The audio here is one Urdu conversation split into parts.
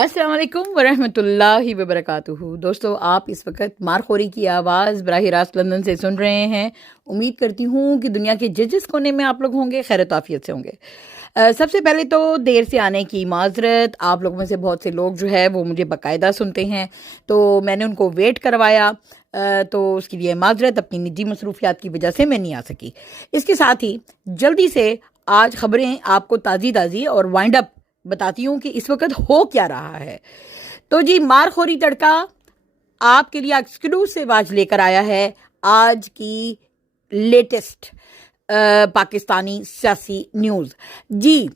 السلام علیکم ورحمۃ اللہ وبرکاتہ۔ دوستو، آپ اس وقت مارخوری کی آواز براہ راست لندن سے سن رہے ہیں۔ امید کرتی ہوں کہ دنیا کے جس کونے میں آپ لوگ ہوں گے خیر و عافیت سے ہوں گے۔ سب سے پہلے تو دیر سے آنے کی معذرت۔ آپ لوگوں میں سے بہت سے لوگ جو ہے وہ مجھے باقاعدہ سنتے ہیں، تو میں نے ان کو ویٹ کروایا، تو اس کے لیے معذرت، اپنی نجی مصروفیات کی وجہ سے میں نہیں آ سکی۔ اس کے ساتھ ہی جلدی سے آج خبریں آپ کو تازی اور وائنڈ اپ بتاتی ہوں کہ اس وقت ہو کیا رہا ہے۔ تو جی، مارخوری تڑکا آپ کے لیے ایکسکلوسیو آج لے کر آیا ہے آج کی لیٹسٹ پاکستانی سیاسی نیوز۔ جی،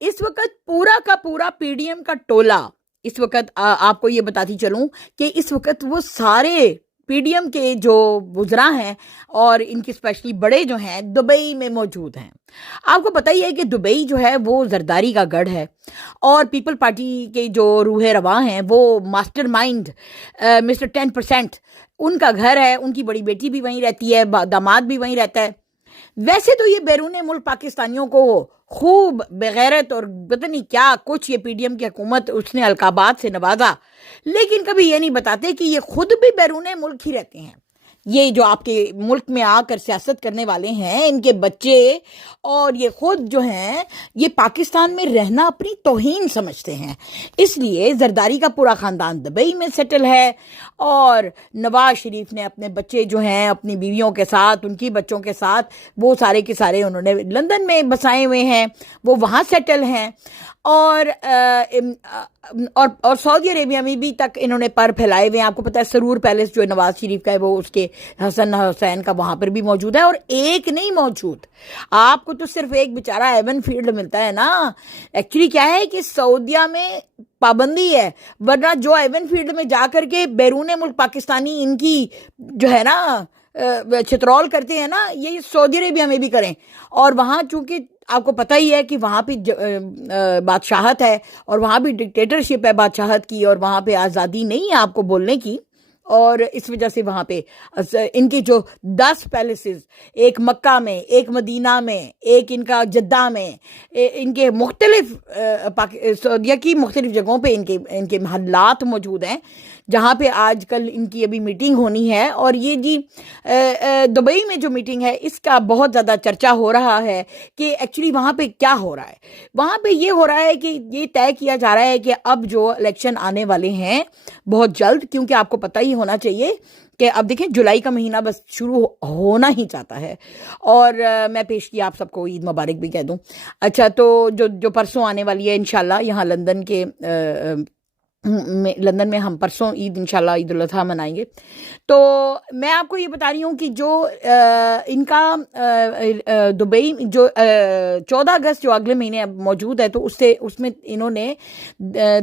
اس وقت پورا کا پورا پی ڈی ایم کا ٹولہ، اس وقت آپ کو یہ بتاتی چلوں کہ اس وقت وہ سارے پی ڈی ایم کے جو وزراء ہیں اور ان کے اسپیشلی بڑے جو ہیں دبئی میں موجود ہیں۔ آپ کو پتہ ہی ہے کہ دبئی جو ہے وہ زرداری کا گڑھ ہے، اور پیپل پارٹی کے جو روح رواں ہیں وہ ماسٹر مائنڈ مسٹر 10% ان کا گھر ہے۔ ان کی بڑی بیٹی بھی وہیں رہتی ہے، داماد بھی وہیں رہتا ہے۔ ویسے تو یہ بیرون ملک پاکستانیوں کو خوب بغیرت اور پتہ نہیں کیا کچھ یہ پی ڈی ایم کی حکومت اس نے القابات سے نوازا، لیکن کبھی یہ نہیں بتاتے کہ یہ خود بھی بیرون ملک ہی رہتے ہیں۔ یہ جو آپ کے ملک میں آ کر سیاست کرنے والے ہیں، ان کے بچے اور یہ خود جو ہیں یہ پاکستان میں رہنا اپنی توہین سمجھتے ہیں۔ اس لیے زرداری کا پورا خاندان دبئی میں سیٹل ہے، اور نواز شریف نے اپنے بچے جو ہیں اپنی بیویوں کے ساتھ، ان کی بچوں کے ساتھ، وہ سارے کے سارے انہوں نے لندن میں بسائے ہوئے ہیں، وہ وہاں سیٹل ہیں۔ اور سعودی عربیہ میں بھی تک انہوں نے پر پھیلائے ہوئے ہیں۔ آپ کو پتہ ہے سرور پیلس جو نواز شریف کا ہے وہ اس کے حسن حسین کا وہاں پر بھی موجود ہے، اور ایک نہیں موجود، آپ کو تو صرف ایک بیچارہ ایون فیلڈ ملتا ہے نا۔ ایکچولی کیا ہے کہ سعودیہ میں پابندی ہے، ورنہ جو ایون فیلڈ میں جا کر کے بیرون ملک پاکستانی ان کی جو ہے نا چترول کرتے ہیں نا، یہ سعودی عربیہ میں بھی کریں۔ اور وہاں چونکہ آپ کو پتہ ہی ہے کہ وہاں پہ بادشاہت ہے، اور وہاں بھی ڈکٹیٹرشپ ہے بادشاہت کی، اور وہاں پہ آزادی نہیں ہے آپ کو بولنے کی، اور اس وجہ سے وہاں پہ ان کے جو 10 پیلسز، ایک مکہ میں، ایک مدینہ میں، ایک ان کا جدہ میں، ان کے مختلف سعودیہ کی مختلف جگہوں پہ ان کے محلات موجود ہیں، جہاں پہ آج کل ان کی ابھی میٹنگ ہونی ہے۔ اور یہ جی دبئی میں جو میٹنگ ہے اس کا بہت زیادہ چرچا ہو رہا ہے کہ ایکچولی وہاں پہ کیا ہو رہا ہے۔ وہاں پہ یہ ہو رہا ہے کہ یہ طے کیا جا رہا ہے کہ اب جو الیکشن آنے والے ہیں بہت جلد، کیونکہ آپ کو پتہ ہی ہونا چاہیے کہ اب دیکھیں جولائی کا مہینہ بس شروع ہونا ہی چاہتا ہے، اور میں پیش کیا آپ سب کو عید مبارک بھی کہہ دوں۔ اچھا، تو جو پرسوں آنے والی ہے انشاءاللہ یہاں لندن میں ہم پرسوں عید انشاءاللہ عید الاضحیٰ منائیں گے۔ تو میں آپ کو یہ بتا رہی ہوں کہ جو ان کا دبئی جو 14 اگست جو اگلے مہینے موجود ہے، تو اس میں انہوں نے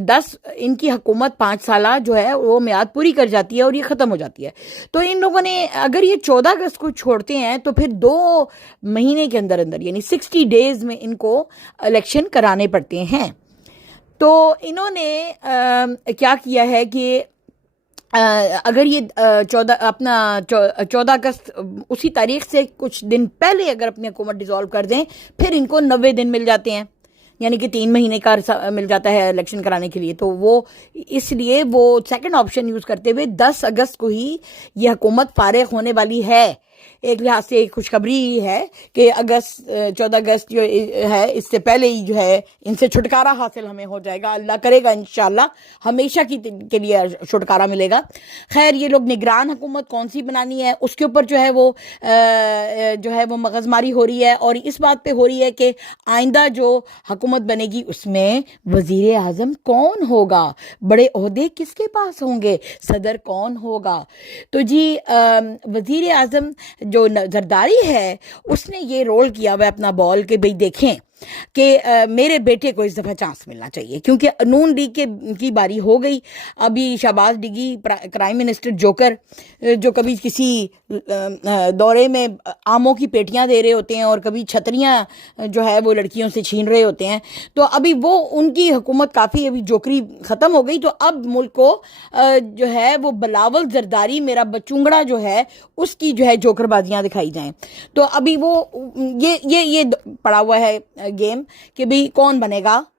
10 ان کی حکومت 5 سالہ جو ہے وہ میعاد پوری کر جاتی ہے اور یہ ختم ہو جاتی ہے۔ تو ان لوگوں نے اگر یہ 14 اگست کو چھوڑتے ہیں تو پھر 2 مہینے کے اندر یعنی 60 ڈیز میں ان کو الیکشن کرانے پڑتے ہیں۔ تو انہوں نے کیا کیا ہے کہ اگر یہ 14 اگست اسی تاریخ سے کچھ دن پہلے اگر اپنی حکومت ڈیزالو کر دیں، پھر ان کو 90 دن مل جاتے ہیں، یعنی کہ 3 مہینے کا عرصہ مل جاتا ہے الیکشن کرانے کے لیے۔ تو وہ اس لیے وہ سیکنڈ آپشن یوز کرتے ہوئے 10 اگست کو ہی یہ حکومت فارغ ہونے والی ہے۔ ایک لحاظ سے خوشخبری ہے کہ 14 اگست جو ہے اس سے پہلے ہی جو ہے ان سے چھٹکارا حاصل ہمیں ہو جائے گا، اللہ کرے گا انشاءاللہ ہمیشہ کے لیے چھٹکارا ملے گا۔ خیر، یہ لوگ نگران حکومت کون سی بنانی ہے اس کے اوپر جو ہے وہ مغز ماری ہو رہی ہے، اور اس بات پہ ہو رہی ہے کہ آئندہ جو حکومت بنے گی اس میں وزیر اعظم کون ہوگا، بڑے عہدے کس کے پاس ہوں گے، صدر کون ہوگا۔ تو جی وزیر اعظم جو زرداری ہے اس نے یہ رول کیا ہوا اپنا بال کہ بھئی دیکھیں کہ میرے بیٹے کو اس دفعہ چانس ملنا چاہیے، کیونکہ نون لیگ کی باری ہو گئی۔ ابھی شہباز ڈگی پرائم منسٹر جوکر جو کبھی کسی دورے میں آموں کی پیٹیاں دے رہے ہوتے ہیں اور کبھی چھتریاں جو ہے وہ لڑکیوں سے چھین رہے ہوتے ہیں، تو ابھی وہ ان کی حکومت کافی ابھی جوکری ختم ہو گئی، تو اب ملک کو جو ہے وہ بلاول زرداری میرا بچونگڑا جو ہے اس کی جو ہے جوکر بازیاں دکھائی جائیں۔ تو ابھی وہ یہ پڑا ہوا ہے گیم کہ بھی کون بنے گا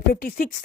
56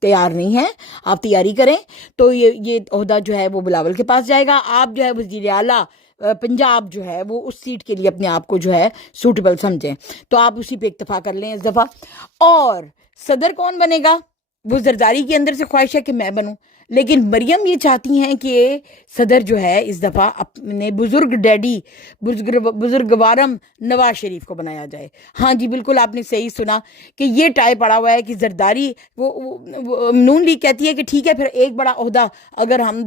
تیار نہیں ہیں، آپ تیاری کریں، تو یہ عہدہ جو ہے وہ بلاول کے پاس جائے گا. آپ جو ہے وزیر اعلیٰ پنجاب جو ہے وہ اس سیٹ کے لیے اپنے آپ کو جو ہے سوٹیبل سمجھیں، تو آپ اسی پہ اکتفا کر لیں اس دفعہ. اور صدر کون بنے گا؟ وہ زرداری کے اندر سے خواہش ہے کہ میں بنوں، لیکن مریم یہ چاہتی ہیں کہ صدر جو ہے اس دفعہ اپنے بزرگ ڈیڈی بزرگوارم نواز شریف کو بنایا جائے. ہاں جی بالکل آپ نے صحیح سنا کہ یہ ٹائے پڑا ہوا ہے کہ زرداری وہ نون لیگ کہتی ہے کہ ٹھیک ہے پھر ایک بڑا عہدہ اگر ہم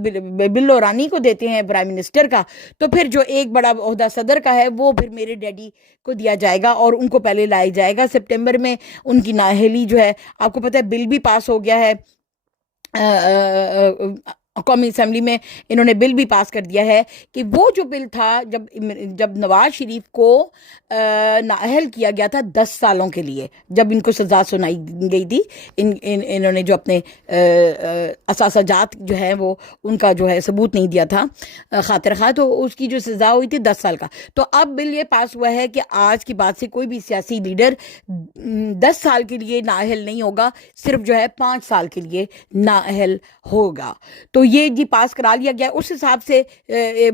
بلو رانی کو دیتے ہیں پرائم منسٹر کا، تو پھر جو ایک بڑا عہدہ صدر کا ہے وہ پھر میرے ڈیڈی کو دیا جائے گا اور ان کو پہلے لایا جائے گا. سپٹمبر میں ان کی نااہلی جو ہے، آپ کو پتہ ہے بل بھی پاس ہو گیا ہے، قومی اسمبلی میں انہوں نے بل بھی پاس کر دیا ہے کہ وہ جو بل تھا جب نواز شریف کو نااہل کیا گیا تھا 10 سالوں کے لیے، جب ان کو سزا سنائی گئی تھی، انہوں نے جو اپنے اثاثہ جات جو ہے وہ ان کا جو ہے ثبوت نہیں دیا تھا خاطر خواہ، تو اس کی جو سزا ہوئی تھی 10 سال کا. تو اب بل یہ پاس ہوا ہے کہ آج کی بات سے کوئی بھی سیاسی لیڈر 10 سال کے لیے نااہل نہیں ہوگا، صرف جو ہے 5 سال کے لیے نااہل ہوگا. تو یہ جی پاس کرا لیا گیا. اس حساب سے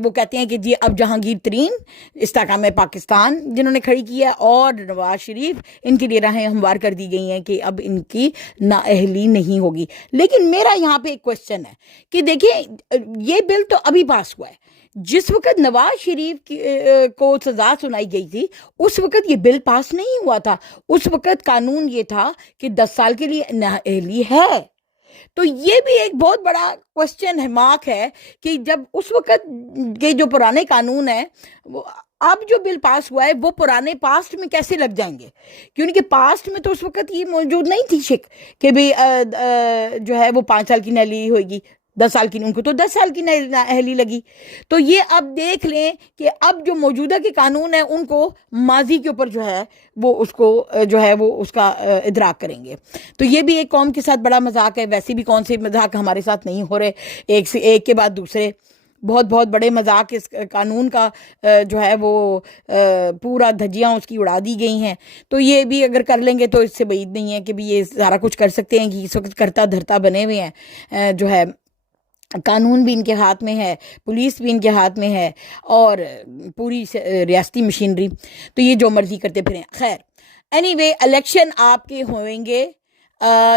وہ کہتے ہیں کہ جی اب جہانگیر ترین استحکام پاکستان جنہوں نے کھڑی کی ہے اور نواز شریف، ان کے لیے راہیں ہموار کر دی گئی ہیں کہ اب ان کی نااہلی نہیں ہوگی. لیکن میرا یہاں پہ ایک کوشچن ہے کہ دیکھیں یہ بل تو ابھی پاس ہوا ہے، جس وقت نواز شریف کو سزا سنائی گئی تھی اس وقت یہ بل پاس نہیں ہوا تھا. اس وقت قانون یہ تھا کہ 10 سال کے لیے نااہلی ہے. تو یہ بھی ایک بہت بڑا کوشچن ہے، مارک ہے کہ جب اس وقت کے جو پرانے قانون ہیں، اب جو بل پاس ہوا ہے وہ پرانے پاسٹ میں کیسے لگ جائیں گے؟ کیونکہ پاسٹ میں تو اس وقت یہ موجود نہیں تھی شک کہ بھی جو ہے وہ 5 سال کی نااہلی ہوئے گی، 10 سال کی، ان کو تو 10 سال کی نااہلی لگی. تو یہ اب دیکھ لیں کہ اب جو موجودہ کے قانون ہیں ان کو ماضی کے اوپر جو ہے وہ اس کو جو ہے وہ اس کا ادراک کریں گے. تو یہ بھی ایک قوم کے ساتھ بڑا مذاق ہے. ویسے بھی کون سے مذاق ہمارے ساتھ نہیں ہو رہے، ایک سے ایک کے بعد دوسرے بہت بہت بڑے مذاق اس قانون کا جو ہے وہ پورا دھجیاں اس کی اڑا دی گئی ہیں. تو یہ بھی اگر کر لیں گے تو اس سے بعید نہیں ہے کہ بھی یہ سارا کچھ کر سکتے ہیں، کہ اس وقت کرتا دھرتا بنے ہوئے ہیں، جو ہے قانون بھی ان کے ہاتھ میں ہے، پولیس بھی ان کے ہاتھ میں ہے اور پوری ریاستی مشینری، تو یہ جو مرضی کرتے پھریں. خیر اینی وے الیکشن آپ کے ہوئیں گے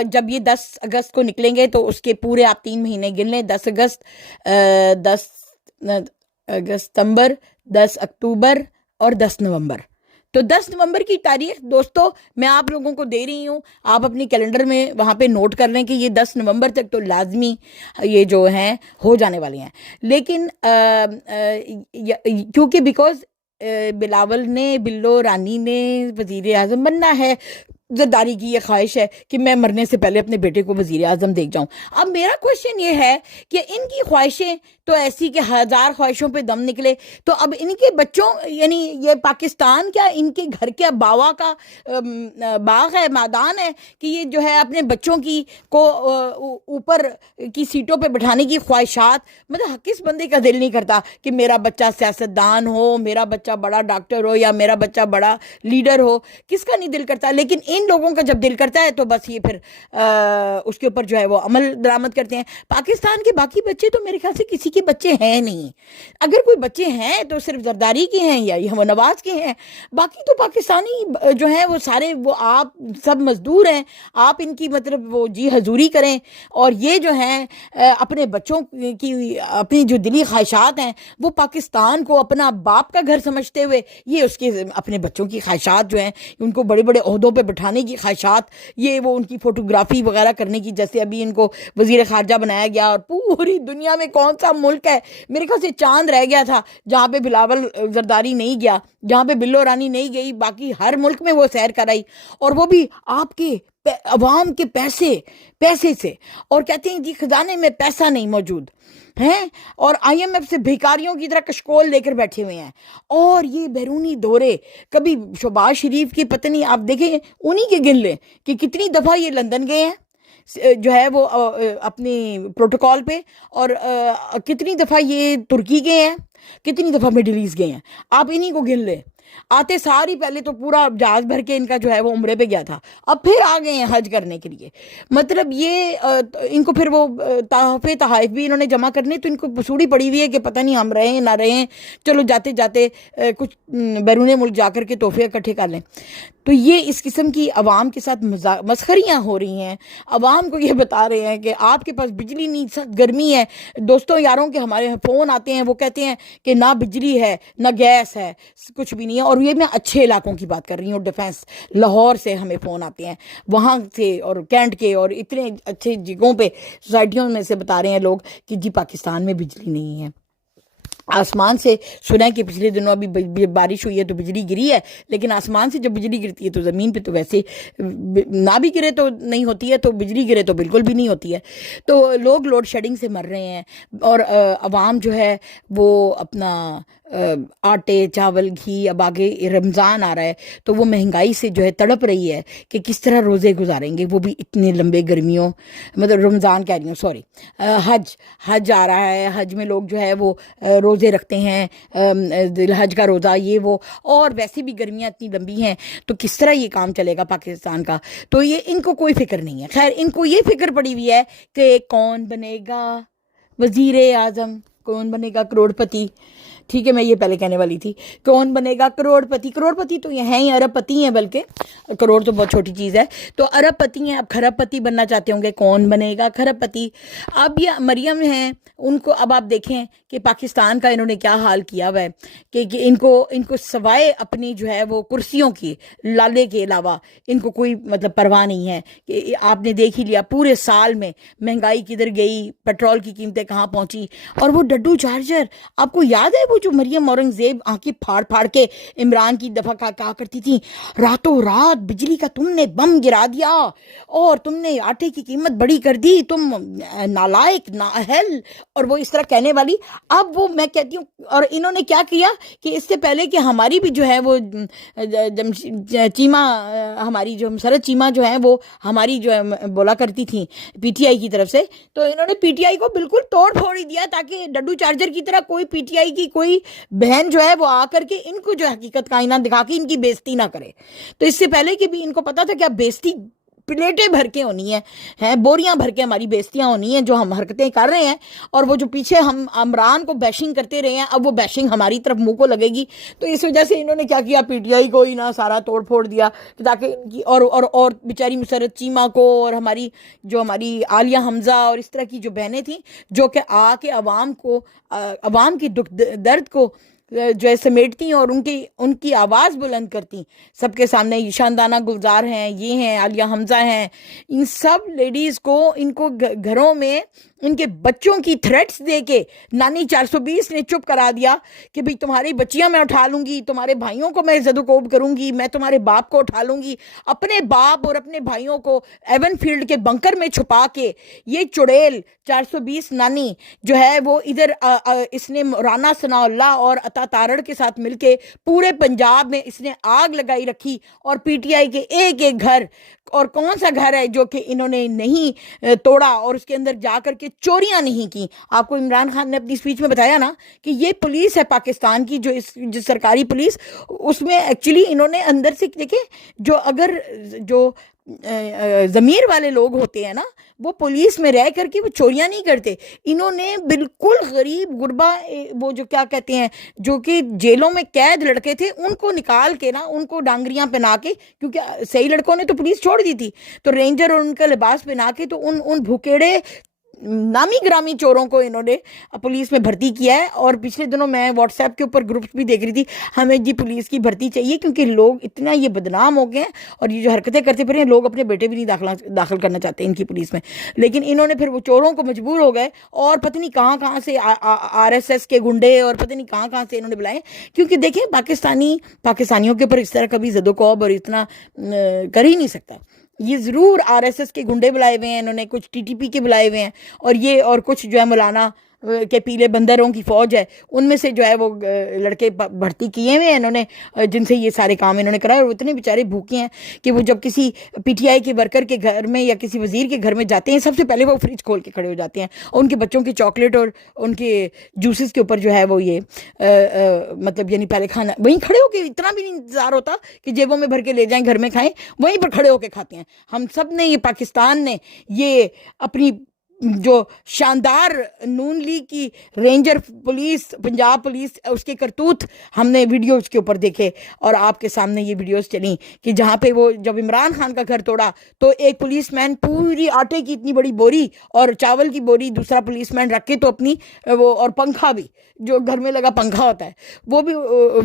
جب یہ 10 اگست کو نکلیں گے تو اس کے پورے آپ 3 مہینے گن لیں. 10 اگست، 10 ستمبر، 10 اکتوبر اور 10 نومبر. تو 10 نومبر کی تاریخ دوستو میں آپ لوگوں کو دے رہی ہوں، آپ اپنی کیلنڈر میں وہاں پہ نوٹ کر لیں کہ یہ 10 نومبر تک تو لازمی یہ جو ہیں ہو جانے والے ہیں. لیکن کیونکہ بیکاز بلاول نے، بلو رانی نے وزیر اعظم بننا ہے، زرداری کی یہ خواہش ہے کہ میں مرنے سے پہلے اپنے بیٹے کو وزیر اعظم دیکھ جاؤں. اب میرا کوشچن یہ ہے کہ ان کی خواہشیں تو ایسی کہ 1000 خواہشوں پہ دم نکلے، تو اب ان کے بچوں، یعنی یہ پاکستان کیا ان کے گھر کے باوا کا باغ ہے، میدان ہے کہ یہ جو ہے اپنے بچوں کی کو اوپر کی سیٹوں پہ بٹھانے کی خواہشات، مطلب کس بندے کا دل نہیں کرتا کہ میرا بچہ سیاستدان ہو، میرا بچہ بڑا ڈاکٹر ہو یا میرا بچہ بڑا لیڈر ہو، کس کا نہیں دل کرتا؟ لیکن ان لوگوں کا جب دل کرتا ہے تو بس یہ پھر اس کے اوپر جو ہے وہ عمل درآمد کرتے ہیں. پاکستان کے باقی بچے تو میرے خیال سے کسی کے بچے ہیں نہیں. اگر کوئی بچے ہیں تو صرف زرداری کے ہیں یا یہ نواز کے ہیں، باقی تو پاکستانی جو ہیں وہ سارے وہ آپ سب مزدور ہیں. آپ ان کی مطلب وہ جی حضوری کریں، اور یہ جو ہیں اپنے بچوں کی اپنی جو دلی خواہشات ہیں وہ پاکستان کو اپنا باپ کا گھر سمجھتے ہوئے یہ اس کے اپنے بچوں کی خواہشات جو ہیں ان کو بڑے بڑے عہدوں پہ بٹھانے کی خواہشات، یہ وہ ان کی فوٹوگرافی وغیرہ کرنے کی، جیسے ابھی ان کو وزیر خارجہ بنایا گیا اور پوری دنیا میں کون سا ملک ہے، میرے خیال سے چاند رہ گیا تھا جہاں پہ بلاول زرداری نہیں گیا، جہاں پہ بلو رانی نہیں گئی، باقی ہر ملک میں وہ سیر کرائی، اور وہ بھی آپ کے عوام کے پیسے سے. اور کہتے ہیں جی خزانے میں پیسہ نہیں موجود ہیں، اور IMF سے بھیکاریوں کی طرح کشکول لے کر بیٹھے ہوئے ہیں. اور یہ بیرونی دورے، کبھی شہباز شریف کی پتنی آپ دیکھیں انہی کے گن لیں کہ کتنی دفعہ یہ لندن گئے ہیں جو ہے وہ اپنی پروٹوکول پہ، اور کتنی دفعہ یہ ترکی گئے ہیں، کتنی دفعہ مڈل ایسٹ گئے ہیں، آپ انہی کو گن لیں. آتے ساری پہلے تو پورا جہاز بھر کے ان کا جو ہے وہ عمرے پہ گیا تھا، اب پھر آ گئے ہیں حج کرنے کے لیے. مطلب یہ ان کو پھر وہ تحفے تحائف بھی انہوں نے جمع کرنے، تو ان کو بسوڑی پڑی ہوئی ہے کہ پتہ نہیں ہم رہیں نہ رہیں، چلو جاتے جاتے کچھ بیرون ملک جا کر کے تحفے اکٹھے کر لیں. تو یہ اس قسم کی عوام کے ساتھ مسخریاں ہو رہی ہیں. عوام کو یہ بتا رہے ہیں کہ آپ کے پاس بجلی نہیں، سخت گرمی ہے. دوستوں یاروں کے ہمارے فون آتے ہیں، وہ کہتے ہیں کہ نہ بجلی ہے نہ گیس ہے، کچھ بھی نہیں ہے. اور یہ میں اچھے علاقوں کی بات کر رہی ہوں، ڈیفینس لاہور سے ہمیں فون آتے ہیں، وہاں سے اور کینٹ کے اور اتنے اچھے جگہوں پہ سوسائٹیوں میں سے بتا رہے ہیں لوگ کہ جی پاکستان میں بجلی نہیں ہے. آسمان سے سنا ہے کہ پچھلے دنوں ابھی بارش ہوئی ہے تو بجلی گری ہے، لیکن آسمان سے جب بجلی گرتی ہے تو زمین پہ تو ویسے نہ بھی گرے تو نہیں ہوتی ہے، تو بجلی گرے تو بالکل بھی نہیں ہوتی ہے. تو لوگ لوڈ شیڈنگ سے مر رہے ہیں، اور عوام جو ہے وہ اپنا آٹے چاول گھی، اب آگے رمضان آ رہا ہے تو وہ مہنگائی سے جو ہے تڑپ رہی ہے کہ کس طرح روزے گزاریں گے، وہ بھی اتنے لمبے گرمیوں، مطلب رمضان کہہ رہی ہوں سوری، حج آ رہا ہے. حج میں لوگ جو ہے وہ روزے رکھتے ہیں، حج کا روزہ یہ وہ، اور ویسے بھی گرمیاں اتنی لمبی ہیں تو کس طرح یہ کام چلے گا پاکستان کا. تو یہ ان کو کوئی فکر نہیں ہے. خیر ان کو یہ فکر پڑی ہوئی ہے کہ کون بنے گا وزیر اعظم، کون بنے گا کروڑ پتی. ٹھیک ہے، میں یہ پہلے کہنے والی تھی، کون بنے گا کروڑ پتی. کروڑ پتی تو یہ ہیں ہی ارب پتی ہیں، بلکہ کروڑ تو بہت چھوٹی چیز ہے. تو ارب پتی ہیں، اب کھرب پتی بننا چاہتے ہوں گے، کون بنے گا کھرب پتی. اب یہ مریم ہیں، ان کو اب آپ دیکھیں کہ پاکستان کا انہوں نے کیا حال کیا ہوا ہے کہ ان کو سوائے اپنی جو ہے وہ کرسیوں کی لالے کے علاوہ ان کو کوئی مطلب پرواہ نہیں ہے. کہ آپ نے دیکھ ہی لیا پورے سال میں مہنگائی کدھر گئی، پیٹرول کی قیمتیں کہاں پہنچی. اور وہ ڈڈو چارجر، آپ کو یاد ہے وہ جو مریم اورنگزیب آنکھیں پھاڑ پھاڑ کے عمران کی دفعہ کہا کرتی تھی، راتوں رات بجلی کا تم نے بم گرا دیا اور تم نے آٹے کی قیمت بڑی کر دی، تم نالائق نااہل، اور وہ اس طرح کہنے والی. اب وہ میں کہتی ہوں، اور انہوں نے کیا کیا کہ اس سے پہلے کہ ہماری بھی جو ہے وہ چیمہ، ہماری جو مسرت چیمہ جو ہے وہ ہماری جو ہے بولا کرتی تھیں پی ٹی آئی کی طرف سے، تو انہوں نے پی ٹی آئی کو بالکل توڑ پھوڑ ہی دیا تاکہ ڈڈو چارجر کی طرح کوئی پی ٹی آئی کی کوئی بہن جو ہے وہ آ کر کے ان کو جو حقیقت کائنہ دکھا کے ان کی بےزتی نہ کرے. تو اس سے پہلے کہ بھی ان کو پتا تھا کہ اب بےزتی پلیٹیں بھر کے ہونی ہیں، بوریاں بھر کے ہماری بےزتیاں ہونی ہیں جو ہم حرکتیں کر رہے ہیں، اور وہ جو پیچھے ہم عمران کو بیشنگ کرتے رہے ہیں اب وہ بیشنگ ہماری طرف منہ کو لگے گی. تو اس وجہ سے انہوں نے کیا کیا، پی ٹی آئی کو ہی نہ سارا توڑ پھوڑ دیا تاکہ ان کی اور بیچاری مسرت چیمہ کو اور ہماری عالیہ حمزہ اور اس طرح کی جو بہنیں تھیں جو کہ آ کے عوام کی دکھ درد کو جو ہے سمیٹتی اور ان کی آواز بلند کرتی سب کے سامنے. شاندانہ گلزار ہیں، یہ ہیں عالیہ حمزہ ہیں، ان سب لیڈیز کو ان کو گھروں میں ان کے بچوں کی تھریٹس دے کے نانی 420 نے چپ کرا دیا کہ بھئی تمہاری بچیاں میں اٹھا لوں گی، تمہارے بھائیوں کو میں زد و کوب کروں گی، میں تمہارے باپ کو اٹھا لوں گی. اپنے باپ اور اپنے بھائیوں کو ایون فیلڈ کے بنکر میں چھپا کے یہ چڑیل 420 نانی جو ہے وہ ادھر اس نے رانا ثناء اللہ اور عطا تارڑ کے ساتھ مل کے پورے پنجاب میں اس نے آگ لگائی رکھی، اور پی ٹی آئی کے ایک ایک گھر، اور کون سا گھر ہے جو کہ انہوں نے نہیں توڑا اور اس کے اندر جا کر کے چوریاں نہیں کی. آپ کو عمران خان نے اپنی سپیچ میں بتایا نا کہ یہ پولیس ہے پاکستان کی، جو سرکاری پولیس، اس میں ایکچولی انہوں نے اندر سے دیکھیں جو ضمیر والے لوگ ہوتے ہیں نا وہ پولیس میں رہ کر کے وہ چوریاں نہیں کرتے. انہوں نے بالکل غریب غربا، وہ جو کیا کہتے ہیں، جو کہ جیلوں میں قید لڑکے تھے ان کو نکال کے نا، ان کو ڈانگریاں پہنا کے، کیونکہ صحیح لڑکوں نے تو پولیس چھوڑ دی تھی، تو رینجر اور ان کا لباس پہنا کے تو ان بھوکیڑے نامی گرامی چوروں کو انہوں نے پولیس میں بھرتی کیا ہے. اور پچھلے دنوں میں واٹس ایپ کے اوپر گروپس بھی دیکھ رہی تھی، ہمیں جی پولیس کی بھرتی چاہیے کیونکہ لوگ اتنا یہ بدنام ہو گئے ہیں اور یہ جو حرکتیں کرتے پھر ہیں، لوگ اپنے بیٹے بھی نہیں داخل کرنا چاہتے ان کی پولیس میں. لیکن انہوں نے پھر وہ چوروں کو مجبور ہو گئے اور پتہ نہیں کہاں سے آر ایس ایس کے گنڈے اور پتہ نہیں کہاں سے انہوں نے بلائے. کیونکہ دیکھیں پاکستانیوں کے اوپر اس طرح کبھی زد و کوب اور اتنا کر ہی نہیں سکتا. یہ ضرور آر ایس ایس کے گنڈے بلائے ہوئے ہیں انہوں نے، کچھ ٹی ٹی پی کے بلائے ہوئے ہیں، اور کچھ جو ہے مولانا کے پیلے بندروں کی فوج ہے، ان میں سے جو ہے وہ لڑکے بھرتی کیے ہوئے ہیں انہوں نے، جن سے یہ سارے کام انہوں نے کرا، اور اتنے بیچارے بھوکے ہیں کہ وہ جب کسی پی ٹی آئی کے ورکر کے گھر میں یا کسی وزیر کے گھر میں جاتے ہیں، سب سے پہلے وہ فریج کھول کے کھڑے ہو جاتے ہیں، اور ان کے بچوں کی چاکلیٹ اور ان کے جوسز کے اوپر جو ہے وہ یہ مطلب یعنی پہلے کھانا وہیں کھڑے ہو کے، اتنا بھی نہیں انتظار ہوتا کہ جیبوں میں بھر کے لے جائیں گھر میں کھائیں، وہیں پر کھڑے ہو کے کھاتے ہیں۔ ہم سب نے، یہ پاکستان نے یہ اپنی جو شاندار نون لیگ کی رینجر پولیس، پنجاب پولیس، اس کے کرتوت ہم نے ویڈیوز کے اوپر دیکھے، اور آپ کے سامنے یہ ویڈیوز چلیں کہ جہاں پہ وہ جب عمران خان کا گھر توڑا تو ایک پولیس مین پوری آٹے کی اتنی بڑی بوری اور چاول کی بوری دوسرا پولیس مین رکھ کے تو اپنی وہ، اور پنکھا بھی جو گھر میں لگا پنکھا ہوتا ہے وہ بھی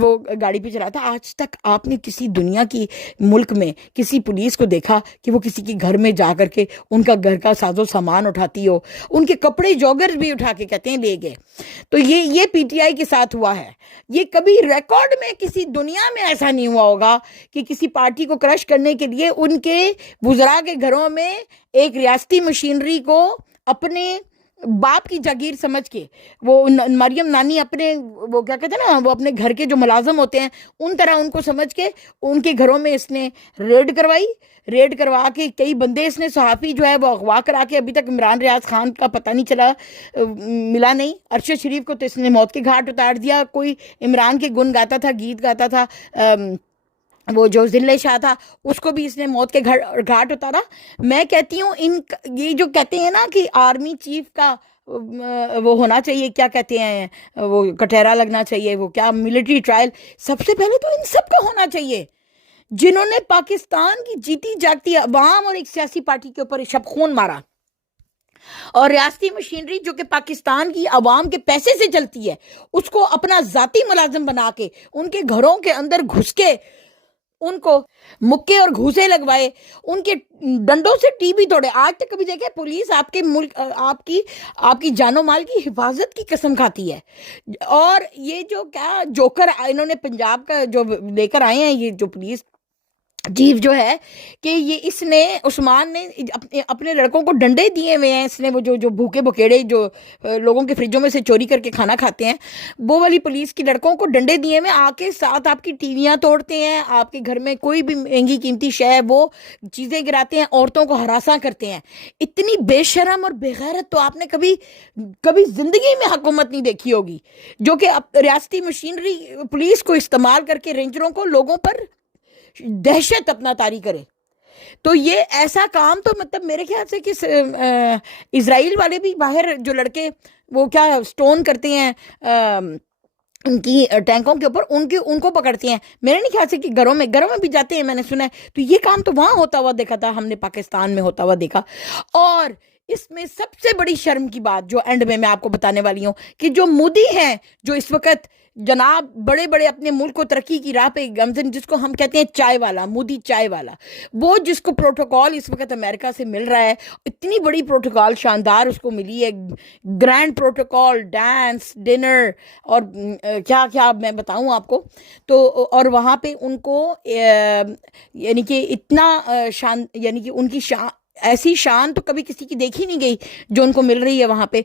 وہ گاڑی پہ چلاتا۔ آج تک آپ نے کسی دنیا کی ملک میں کسی پولیس کو دیکھا کہ وہ کسی کے گھر میں جا کر کے ان کا گھر کا ساز و سامان اٹھاتی ہو، ان کے کپڑے جوگرز بھی اٹھا کے کہتے ہیں لے گئے؟ تو یہ پی ٹی آئی کے ساتھ ہوا ہے۔ یہ کبھی ریکارڈ میں کسی دنیا میں ایسا نہیں ہوا ہوگا کہ کسی پارٹی کو کرش کرنے کے لیے ان کے وزراء کے گھروں میں ایک ریاستی مشینری کو اپنے باپ کی جاگیر سمجھ کے، وہ مریم نانی اپنے وہ کیا کہتے ہیں نا، وہ اپنے گھر کے جو ملازم ہوتے ہیں ان طرح ان کو سمجھ کے ان کے گھروں میں اس نے ریڈ کروا کے کئی بندے، اس نے صحافی جو ہے وہ اغوا کرا کے، ابھی تک عمران ریاض خان کا پتہ نہیں چلا، ملا نہیں۔ ارشد شریف کو تو اس نے موت کے گھاٹ اتار دیا، کوئی عمران کے گن گاتا تھا، گیت گاتا تھا، وہ جو ذلِ شاہ تھا اس کو بھی اس نے موت کے گھاٹ اتارا۔ میں کہتی ہوں یہ جو کہتے ہیں نا کہ آرمی چیف کا وہ ہونا چاہیے، کیا کہتے ہیں وہ، کٹہرا لگنا چاہیے، وہ کیا ملٹری ٹرائل، سب سے پہلے تو ان سب کا ہونا چاہیے جنہوں نے پاکستان کی جیتی جاگتی عوام اور ایک سیاسی پارٹی کے اوپر شب خون مارا، اور ریاستی مشینری جو کہ پاکستان کی عوام کے پیسے سے چلتی ہے اس کو اپنا ذاتی ملازم بنا کے ان کے گھروں کے اندر گھس کے ان کو مکے اور گھوسے لگوائے، ان کے ڈنڈوں سے ٹی بی توڑے۔ آج تک کبھی دیکھے پولیس آپ کے ملک، آپ کی جان و مال کی حفاظت کی قسم کھاتی ہے؟ اور یہ جو کیا جوکر انہوں نے پنجاب کا جو لے کر آئے ہیں، یہ جو پولیس چیف جو ہے کہ یہ اس نے عثمان نے اپنے لڑکوں کو ڈنڈے دیے ہوئے ہیں، اس نے وہ جو بھوکے بکیڑے جو لوگوں کے فریجوں میں سے چوری کر کے کھانا کھاتے ہیں، وہ والی پولیس کی لڑکوں کو ڈنڈے دیے ہوئے، آ کے ساتھ آپ کی ٹیویاں توڑتے ہیں، آپ کے گھر میں کوئی بھی مہنگی قیمتی شے ہے وہ چیزیں گراتے ہیں، عورتوں کو ہراساں کرتے ہیں۔ اتنی بے شرم اور بے غیرت تو آپ نے کبھی زندگی میں حکومت نہیں دیکھی ہوگی، جو کہ ریاستی مشینری پولیس کو استعمال کر کے رینجروں کو لوگوں پر دہشت اپنا طاری کرے۔ تو یہ ایسا کام تو مطلب میرے خیال سے کہ اسرائیل والے بھی باہر جو لڑکے وہ کیا سٹون کرتے ہیں ان کی ٹینکوں کے اوپر، ان کو پکڑتے ہیں، میرے نہیں خیال سے کہ گھروں میں بھی جاتے ہیں، میں نے سنا ہے۔ تو یہ کام تو وہاں ہوتا ہوا دیکھا تھا، ہم نے پاکستان میں ہوتا ہوا دیکھا۔ اور اس میں سب سے بڑی شرم کی بات جو اینڈ میں آپ کو بتانے والی ہوں کہ جو مودی ہیں، جو اس وقت جناب بڑے بڑے اپنے ملک کو ترقی کی راہ پہ گامزن، جس کو ہم کہتے ہیں چائے والا، مودی چائے والا، وہ جس کو پروٹوکول اس وقت امریکہ سے مل رہا ہے، اتنی بڑی پروٹوکول شاندار اس کو ملی ہے، گرینڈ پروٹوکول، ڈانس، ڈنر اور کیا میں بتاؤں آپ کو۔ تو اور وہاں پہ ان کو یعنی کہ اتنا یعنی کہ ان کی ایسی شان تو کبھی کسی کی دیکھی نہیں گئی جو ان کو مل رہی ہے وہاں پہ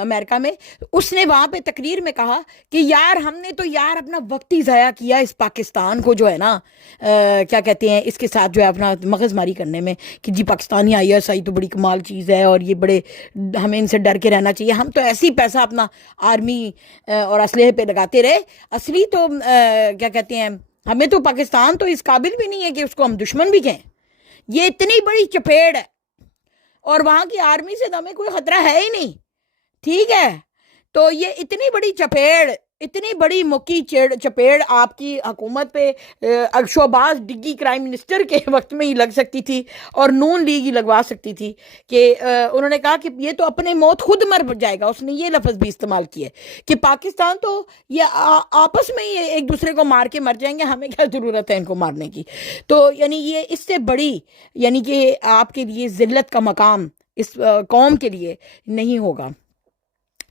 امریکہ میں۔ اس نے وہاں پہ تقریر میں کہا کہ یار ہم نے تو یار اپنا وقت ہی ضائع کیا اس پاکستان کو جو ہے نا کیا کہتے ہیں اس کے ساتھ جو ہے اپنا مغز ماری کرنے میں کہ جی پاکستانی ISI تو بڑی کمال چیز ہے اور یہ بڑے ہمیں ان سے ڈر کے رہنا چاہیے، ہم تو ایسی پیسہ اپنا آرمی اور اسلحے پہ لگاتے رہے، اصلی تو کیا کہتے ہیں ہمیں تو پاکستان تو اس قابل بھی نہیں ہے کہ اس کو ہم دشمن بھی کہیں۔ یہ اتنی بڑی چپیڑ ہے، اور وہاں کی آرمی سے تو ہمیں کوئی خطرہ ہے ہی نہیں، ٹھیک ہے؟ تو یہ اتنی بڑی چپیڑ، اتنی بڑی مکی چپیڑ آپ کی حکومت پہ شہباز ڈگی کرائم منسٹر کے وقت میں ہی لگ سکتی تھی، اور نون لیگ ہی لگوا سکتی تھی کہ انہوں نے کہا کہ یہ تو اپنے موت خود مر جائے گا، اس نے یہ لفظ بھی استعمال کیے کہ پاکستان تو یہ آپس میں ہی ایک دوسرے کو مار کے مر جائیں گے، ہمیں کیا ضرورت ہے ان کو مارنے کی۔ تو یعنی یہ اس سے بڑی یعنی کہ آپ کے لیے ذلت کا مقام اس قوم کے لیے نہیں ہوگا۔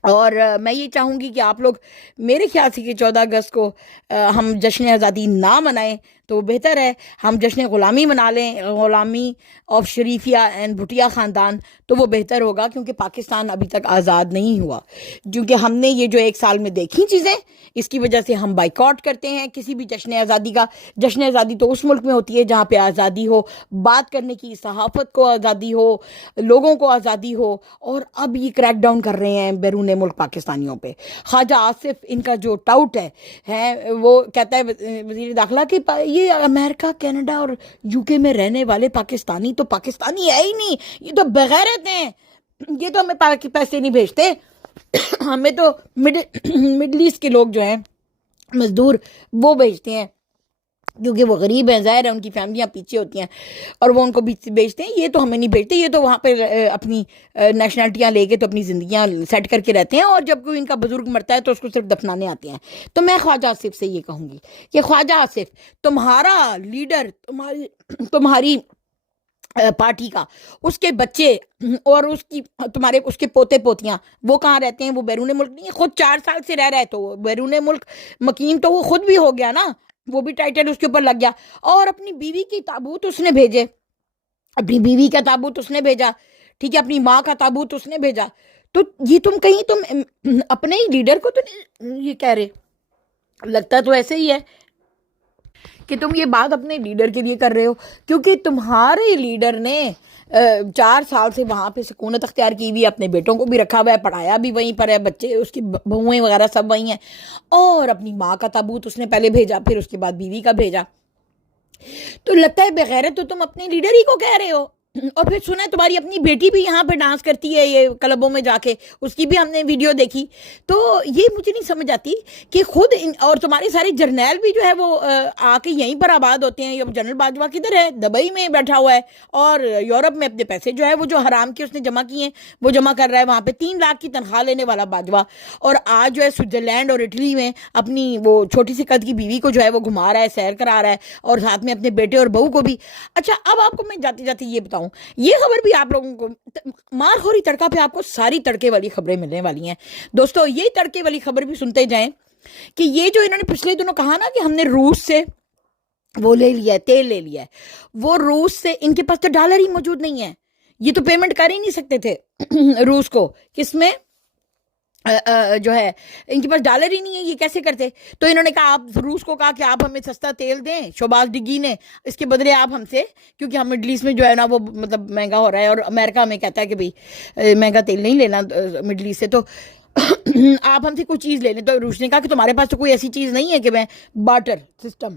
اور میں یہ چاہوں گی کہ آپ لوگ میرے خیال سے کہ 14 اگست کو ہم جشن آزادی نہ منائیں تو وہ بہتر ہے. ہم جشن غلامی منا لیں, غلامی آف شریفیہ اینڈ بھٹیا خاندان, تو وہ بہتر ہوگا, کیونکہ پاکستان ابھی تک آزاد نہیں ہوا. کیونکہ ہم نے یہ جو 1 سال میں دیکھی چیزیں, اس کی وجہ سے ہم بائیکاٹ کرتے ہیں کسی بھی جشن آزادی کا. جشن آزادی تو اس ملک میں ہوتی ہے جہاں پہ آزادی ہو, بات کرنے کی, صحافت کو آزادی ہو, لوگوں کو آزادی ہو. اور اب یہ کریک ڈاؤن کر رہے ہیں بیرون ملک پاکستانیوں پہ. خواجہ آصف ان کا جو ٹاؤٹ ہے وہ کہتا ہے وزیر داخلہ کہ یہ امریکہ, کینیڈا اور UK میں رہنے والے پاکستانی تو پاکستانی ہے ہی نہیں, یہ تو بغیرت ہیں, یہ تو ہمیں پیسے نہیں بھیجتے, ہمیں تو مڈل ایسٹ کے لوگ جو ہیں مزدور وہ بھیجتے ہیں, کیونکہ وہ غریب ہیں, ظاہر ہے ان کی فیملیاں پیچھے ہوتی ہیں اور وہ ان کو بیچتے ہیں. یہ تو ہمیں نہیں بیچتے, یہ تو وہاں پہ اپنی نیشنلٹیاں لے کے تو اپنی زندگیاں سیٹ کر کے رہتے ہیں, اور جب کوئی ان کا بزرگ مرتا ہے تو اس کو صرف دفنانے آتے ہیں. تو میں خواجہ آصف سے یہ کہوں گی کہ خواجہ آصف, تمہارا لیڈر, تمہاری پارٹی کا, اس کے بچے اور اس کے پوتے پوتیاں وہ کہاں رہتے ہیں؟ وہ بیرون ملک نہیں, خود 4 سال سے رہ رہا ہے تو بیرون ملک مقیم تو وہ خود بھی ہو گیا نا, وہ بھی ٹائٹل اس کے اوپر لگ گیا. اور اپنی بیوی کی تابوت اس نے بھیجے, اپنی بیوی کا تابوت اس نے بھیجا, ٹھیک ہے, اپنی ماں کا تابوت اس نے بھیجا. تو یہ تم کہیں تم اپنے ہی لیڈر کو تو یہ کہہ رہے, لگتا تو ایسے ہی ہے کہ تم یہ بات اپنے لیڈر کے لیے کر رہے ہو, کیونکہ تمہارے لیڈر نے 4 سال سے وہاں پہ سکونت اختیار کی ہوئی, اپنے بیٹوں کو بھی رکھا ہوا ہے, پڑھایا بھی وہیں پر ہے, بچے اس کی بہویں وغیرہ سب وہیں ہیں, اور اپنی ماں کا تابوت اس نے پہلے بھیجا, پھر اس کے بعد بیوی کا بھیجا. تو لگتا ہے بغیرت تو تم اپنے لیڈر ہی کو کہہ رہے ہو. اور پھر سنا ہے تمہاری اپنی بیٹی بھی یہاں پہ ڈانس کرتی ہے یہ کلبوں میں جا کے, اس کی بھی ہم نے ویڈیو دیکھی. تو یہ مجھے نہیں سمجھ آتی کہ خود اور تمہارے سارے جرنیل بھی جو ہے وہ آ کے یہیں پر آباد ہوتے ہیں. اب جنرل باجوہ کدھر ہے؟ دبئی میں بیٹھا ہوا ہے, اور یورپ میں اپنے پیسے جو ہے وہ جو حرام کے اس نے جمع کیے ہیں وہ جمع کر رہا ہے وہاں پہ. 3 لاکھ کی تنخواہ لینے والا باجوہ, اور آج جو ہے سوئٹزرلینڈ اور اٹلی میں اپنی وہ چھوٹی سی قد کی بیوی کو جو ہے وہ گھما رہا ہے, سیر کرا رہا ہے, اور ساتھ میں اپنے بیٹے اور بہو کو بھی. اچھا, اب آپ کو میں جاتے جاتے یہ بتاؤں, یہ خبر بھی آپ لوگوں کو مار خوری تڑکا پہ آپ کو ساری تڑکے والی خبریں ملنے والی ہیں دوستو. یہ تڑکے والی خبر بھی سنتے جائیں کہ یہ جو انہوں نے پچھلے دنوں کہا نا کہ ہم نے روس سے وہ لے لیا ہے, تیل لے لیا ہے, وہ روس سے ان کے پاس تو ڈالر ہی موجود نہیں ہے, یہ تو پیمنٹ کر ہی نہیں سکتے تھے روس کو, کس میں جو ہے ان کے پاس ڈالر ہی نہیں ہے, یہ کیسے کرتے؟ تو انہوں نے کہا, آپ روس کو کہا کہ آپ ہمیں سستا تیل دیں, شہباز ڈگی نے, اس کے بدلے آپ ہم سے, کیونکہ ہم مڈل ایسٹ میں جو ہے نا وہ مطلب مہنگا ہو رہا ہے, اور امریکہ میں کہتا ہے کہ بھئی مہنگا تیل نہیں لینا مڈل ایسٹ سے, تو آپ ہم سے کوئی چیز لے لیں. تو روس نے کہا کہ تمہارے پاس تو کوئی ایسی چیز نہیں ہے کہ میں بارٹر سسٹم.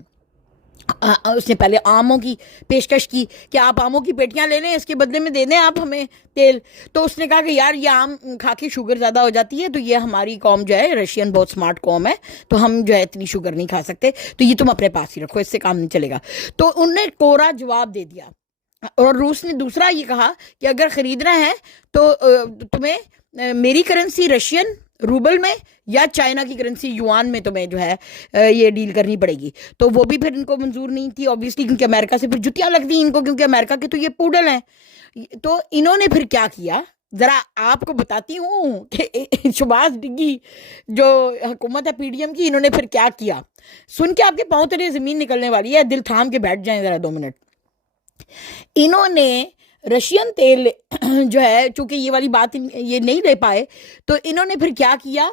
اس نے پہلے آموں کی پیشکش کی کہ آپ آموں کی پیٹیاں لے لیں, اس کے بدلے میں دے دیں آپ ہمیں تیل. تو اس نے کہا کہ یار یہ آم کھا کے شوگر زیادہ ہو جاتی ہے, تو یہ ہماری قوم جو ہے رشین بہت سمارٹ قوم ہے, تو ہم جو ہے اتنی شوگر نہیں کھا سکتے, تو یہ تم اپنے پاس ہی رکھو, اس سے کام نہیں چلے گا. تو انہوں نے کوڑا جواب دے دیا. اور روس نے دوسرا یہ کہا کہ اگر خریدنا ہے تو تمہیں میری کرنسی رشین روبل میں یا چائنا کی کرنسی یوان میں تمہیں جو ہے یہ ڈیل کرنی پڑے گی. تو وہ بھی پھر ان کو منظور نہیں تھی اوبیسلی, کیونکہ امریکہ سے پھر جتیاں لگتی ہیں ان کو, کیونکہ امریکہ کے تو یہ پوڈل ہیں. تو انہوں نے پھر کیا کیا, ذرا آپ کو بتاتی ہوں کہ شہباز ڈگی جو حکومت ہے PDM کی, انہوں نے پھر کیا کیا, سن کے آپ کے پاؤں تلے زمین نکلنے والی ہے, دل تھام کے بیٹھ جائیں ذرا 2 منٹ. انہوں نے رشین تیل جو ہے, چونکہ یہ والی بات یہ نہیں لے پائے, تو انہوں نے پھر کیا کیا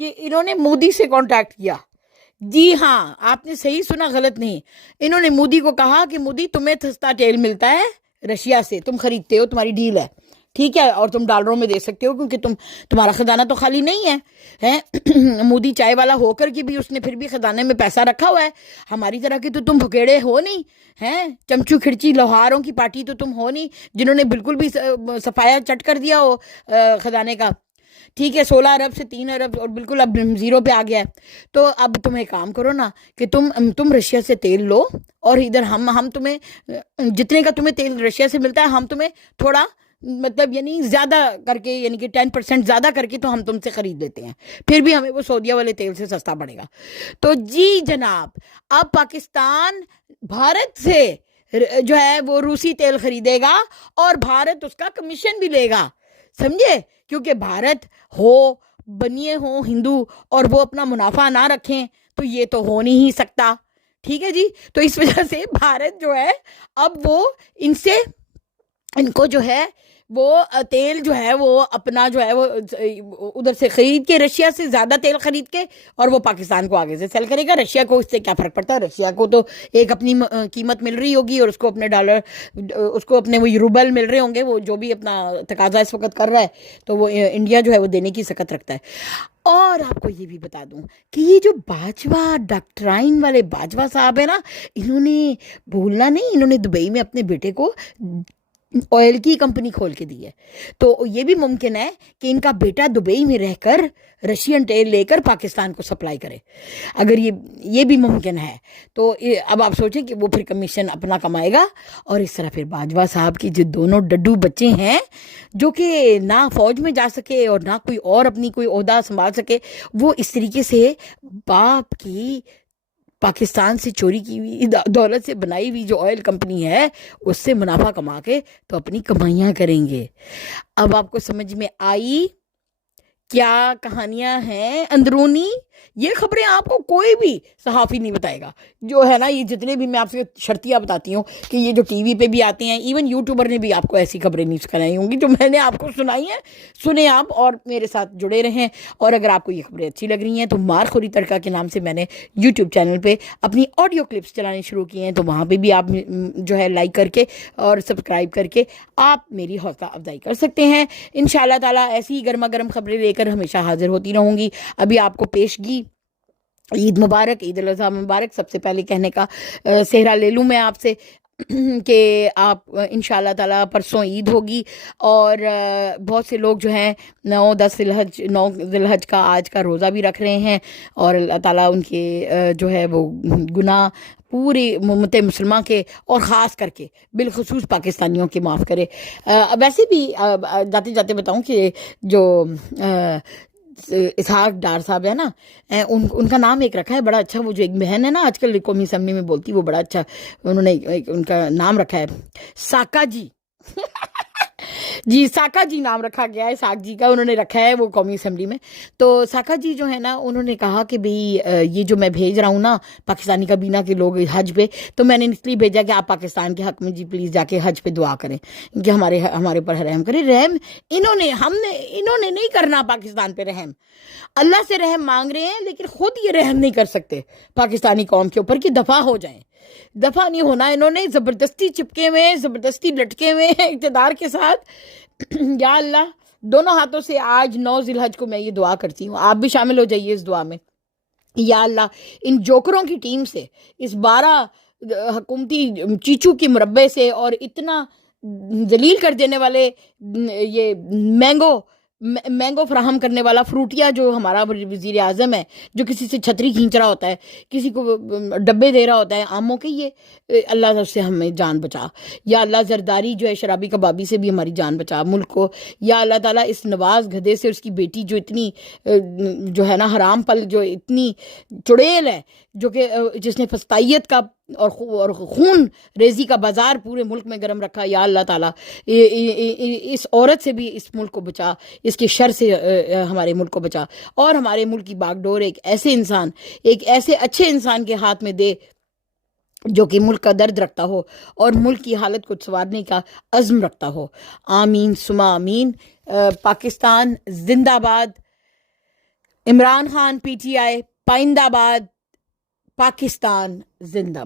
کہ انہوں نے مودی سے کانٹیکٹ کیا. جی ہاں, آپ نے صحیح سنا, غلط نہیں. انہوں نے مودی کو کہا کہ مودی تمہیں سستا تیل ملتا ہے رشیا سے, تم خریدتے ہو, تمہاری ڈیل ہے, ٹھیک ہے, اور تم ڈالروں میں دے سکتے ہو کیونکہ تمہارا خزانہ تو خالی نہیں ہے. مودی چائے والا ہو کر کے بھی اس نے پھر بھی خزانے میں پیسہ رکھا ہوا ہے. ہماری طرح کی تو تم بھکیڑے ہو نہیں ہیں, چمچو کھرچی لوہاروں کی پارٹی تو تم ہو نہیں جنہوں نے بالکل بھی صفایا چٹ کر دیا ہو خزانے کا. ٹھیک ہے, 16 ارب سے 3 ارب اور بالکل اب 0 پہ آ گیا ہے. تو اب تم ایک کام کرو نا کہ تم رشیا سے تیل لو, اور ادھر ہم تمہیں جتنے کا تمہیں تیل رشیا سے ملتا ہے ہم تمہیں تھوڑا مطلب یعنی زیادہ کر کے, یعنی کہ 10% زیادہ کر کے تو ہم تم سے خرید لیتے ہیں, پھر بھی ہمیں وہ سعودیہ والے تیل سے سستا پڑے گا. تو جی جناب, اب پاکستان بھارت سے جو ہے وہ روسی تیل خریدے گا, اور بھارت اس کا کمیشن بھی لے گا, سمجھے, کیونکہ بھارت ہو بنیے ہوں ہندو اور وہ اپنا منافع نہ رکھیں تو یہ تو ہو نہیں سکتا. ٹھیک ہے جی. تو اس وجہ سے بھارت جو ہے اب وہ ان کو جو ہے وہ تیل جو ہے وہ اپنا جو ہے وہ ادھر سے خرید کے, رشیا سے زیادہ تیل خرید کے, اور وہ پاکستان کو آگے سے سیل کرے گا. رشیا کو اس سے کیا فرق پڑتا ہے؟ رشیا کو تو ایک اپنی قیمت مل رہی ہوگی اور اس کو اپنے ڈالر, اس کو اپنے وہ روبل مل رہے ہوں گے, وہ جو بھی اپنا تقاضا اس وقت کر رہا ہے تو وہ انڈیا جو ہے وہ دینے کی سکت رکھتا ہے. اور آپ کو یہ بھی بتا دوں کہ یہ جو باجوہ ڈاکٹرائن والے باجوہ صاحب ہیں نا, انہوں نے بھولنا نہیں, انہوں نے دبئی میں اپنے بیٹے کو آئل کی کمپنی کھول کے دی ہے. تو یہ بھی ممکن ہے کہ ان کا بیٹا دبئی میں رہ کر رشین تیل لے کر پاکستان کو سپلائی کرے. اگر یہ بھی ممکن ہے تو اب آپ سوچیں کہ وہ پھر کمیشن اپنا کمائے گا, اور اس طرح پھر باجوہ صاحب کی جو دونوں ڈڈو بچے ہیں جو کہ نہ فوج میں جا سکے اور نہ کوئی اور اپنی کوئی عہدہ سنبھال سکے, وہ اس طریقے سے باپ کی پاکستان سے چوری کی ہوئی دولت سے بنائی ہوئی جو آئل کمپنی ہے اس سے منافع کما کے تو اپنی کمائیاں کریں گے. اب آپ کو سمجھ میں آئی کیا کہانیاں ہیں اندرونی؟ یہ خبریں آپ کو کوئی بھی صحافی نہیں بتائے گا. جو ہے نا, یہ جتنے بھی میں آپ سے شرطیاں بتاتی ہوں کہ یہ جو ٹی وی پہ بھی آتے ہیں, ایون یوٹیوبر نے بھی آپ کو ایسی خبریں نہیں سنائی ہوں گی جو میں نے آپ کو سنائی ہیں. سنیں آپ اور میرے ساتھ جڑے رہیں. اور اگر آپ کو یہ خبریں اچھی لگ رہی ہیں تو مارخوری تڑکا کے نام سے میں نے یوٹیوب چینل پہ اپنی آڈیو کلپس چلانے شروع کیے ہیں, تو وہاں پہ بھی آپ جو ہے لائک کر کے اور سبسکرائب کر کے آپ میری حوصلہ افزائی کر سکتے ہیں. انشاءاللہ تعالیٰ ایسی ہی گرما گرم خبریں لے کر ہمیشہ حاضر ہوتی رہوں گی. ابھی آپ کو پیشگی عید مبارک, عید الاضحیٰ مبارک. سب سے پہلے کہنے کا صحرا لے لوں میں آپ سے کہ آپ انشاءاللہ تعالیٰ پرسوں عید ہوگی, اور بہت سے لوگ جو ہیں 9 ذی الحج کا آج کا روزہ بھی رکھ رہے ہیں, اور اللہ تعالیٰ ان کے جو ہے وہ گناہ پوری امت مسلمہ کے اور خاص کر کے بالخصوص پاکستانیوں کے معاف کرے. ویسے بھی جاتے جاتے بتاؤں کہ جو اسحاق ڈار صاحب ہے نا, ان کا نام ایک رکھا ہے بڑا اچھا. وہ جو ایک بہن ہے نا آج کل قومی اسمبلی میں بولتی, وہ بڑا اچھا انہوں نے ان کا نام رکھا ہے ساکا جی جی ساکا جی نام رکھا گیا ہے, اسحاق جی کا انہوں نے رکھا ہے وہ قومی اسمبلی میں. تو ساکا جی جو ہے نا, انہوں نے کہا کہ بھئی یہ جو میں بھیج رہا ہوں نا پاکستانی کابینہ کے لوگ حج پہ, تو میں نے اس لیے بھیجا کہ آپ پاکستان کے حق میں جی پلیز جا کے حج پہ دعا کریں کہ ہمارے پر رحم کریں. رحم انہوں نے نہیں کرنا پاکستان پہ رحم. اللہ سے رحم مانگ رہے ہیں لیکن خود یہ رحم نہیں کر سکتے پاکستانی قوم کے اوپر کہ دفع ہو جائیں. دفع نہیں ہونا انہوں نے, زبردستی چپکے ہوئے, زبردستی لٹکے ہوئے ہیں اقتدار کے ساتھ. یا اللہ دونوں ہاتھوں سے آج 9 ذی الحج کو میں یہ دعا کرتی ہوں, آپ بھی شامل ہو جائیے اس دعا میں. یا اللہ ان جوکروں کی ٹیم سے, اس 12 حکومتی چیچو کے مربع سے, اور اتنا ذلیل کر دینے والے یہ مینگو فراہم کرنے والا فروٹیا جو ہمارا وزیر اعظم ہے, جو کسی سے چھتری کھینچ رہا ہوتا ہے, کسی کو ڈبے دے رہا ہوتا ہے آموں کے, یہ اللہ اس سے ہمیں جان بچا. یا اللہ زرداری جو ہے شرابی کبابی سے بھی ہماری جان بچا ملک کو. یا اللہ تعالیٰ اس نواز گدھے سے, اس کی بیٹی جو اتنی جو ہے نا حرام پل, جو اتنی چڑیل ہے, جو کہ جس نے فسطائیت کا اور خون ریزی کا بازار پورے ملک میں گرم رکھا. یا اللہ تعالیٰ اس عورت سے بھی اس ملک کو بچا, اس کے شر سے ہمارے ملک کو بچا, اور ہمارے ملک کی باغ ڈور ایک ایسے اچھے انسان کے ہاتھ میں دے جو کہ ملک کا درد رکھتا ہو اور ملک کی حالت کو سنوارنے کا عزم رکھتا ہو. آمین ثم آمین. پاکستان زندہ باد. عمران خان PTI پائندہ باد. پاکستان زندہ